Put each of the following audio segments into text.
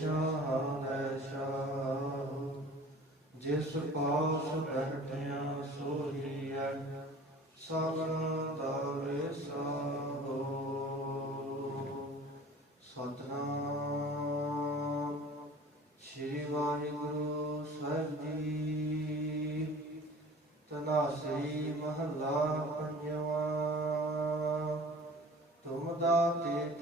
ਸ਼ਾਹ ਸ਼ਾਹ। ਜਿਸ ਪਾਸ ਬੈਠਿਆ ਸੋਹੀਐ ਸਭਨਾ ਦਾ ਵਿਸਾਹੋ ਸਤਨਾਮ ਸ਼੍ਰੀ ਵਾਹਿਗੁਰੂ ਸਾਹਿਬ ਜੀ। ਤਨਾਸੀ ਮਹੱਲਾ ਪੰਜਵਾਂ। ਤੁਮ ਦਾਤੇ ਠਾਕੁਰ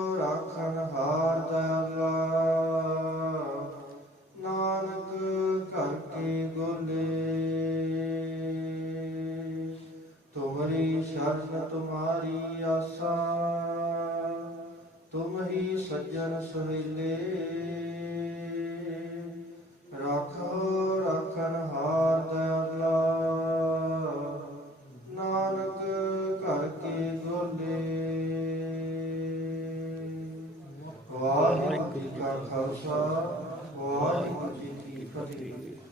ਮੇਰੀ ਸ਼ਰਨ ਤੁਮਾਰੀ ਆਸਾ ਤੁਮ ਹੀ ਸੱਜਣ ਸੁਹੇਲੇ। ਰੱਖੋ ਰੱਖਨ ਹਾਰ ਦਇਆਲਾ, ਨਾਨਕ ਘਰ ਕੇ ਗੋਲੇ। ਵਾਹਿਗੁਰੂ ਜੀ ਕਾ ਖਾਲਸਾ, ਵਾਹਿਗੁਰੂ ਜੀ ਕੀ ਫਤਿਹ।